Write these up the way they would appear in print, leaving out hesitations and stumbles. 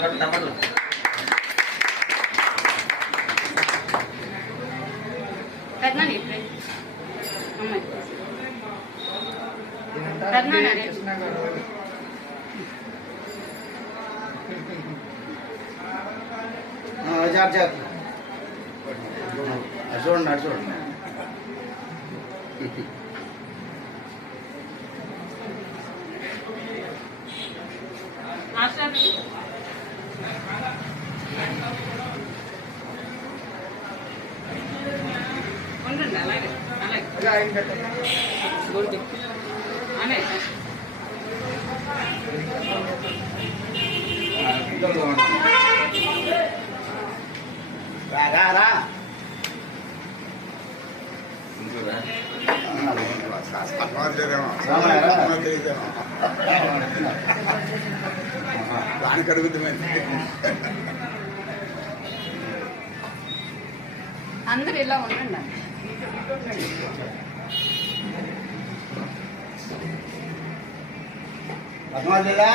చూడండి దానికి అడుగుతుంది అందరు ఇలా ఉండండి. అర్థమవుతుందా?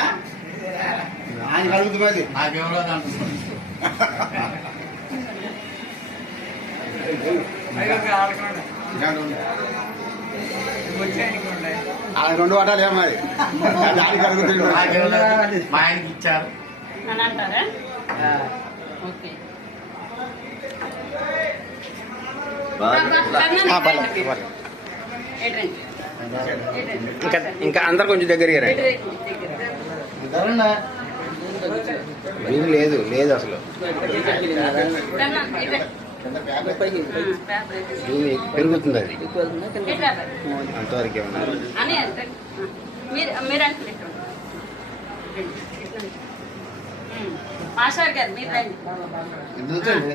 ఆయన కలుగుతుంది నాకెవరో అలా 2 వాటాలు ఏమాది దానికి కలుగుతుంది మా ఆయనకి ఇచ్చారు అని అంటారా? ఓకే. ఇంకా అందరు కొంచెం దగ్గరికి వీలు లేదు లేదు అసలు పెరుగుతుంది అది అంతవరకే ఉన్నారు. మాస్టర్ గారు మీరు రండి.